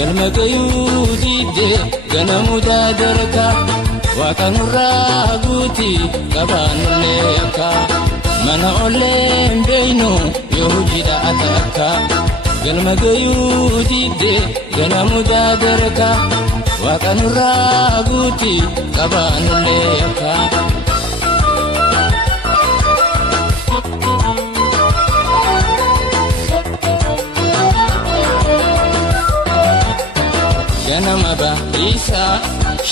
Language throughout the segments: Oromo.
galma gayuu didde ganamudaa darka waaqanurraa guuti qabaannullee akka mana olleen beeynu yoo hojidha akka galma gayuu didde ganamudaa darka waaqanurraa guuti qabaannullee akka ganama baisa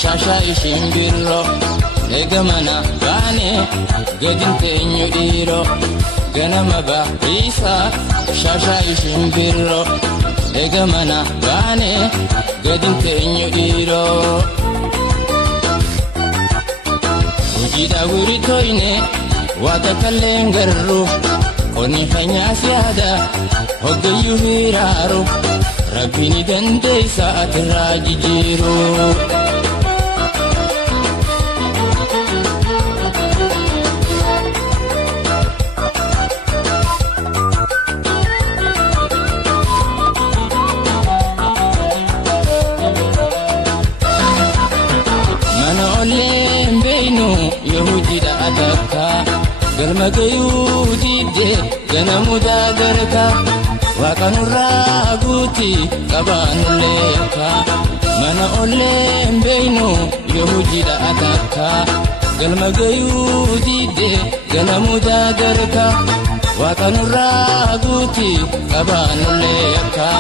shasha ishimbirro egamana bane gadin tenyu diro ganama baisa shasha ishimbirro egamana bane gadin tenyu diro ujida guritoine wata kalengarru koni fanyasiada hogayu hiraru Rabbini dandeessa atirraa jijjiiru mana olleen beeynu yoo hojidha adakka galma gayuu didde ganamudaa darka waaqanurraa guuti qabaannullee akka mana olleen beeynu yoo hojidha adakka galma gayuu didde ganamudaa darka waaqanurraa guuti qabaannullee akka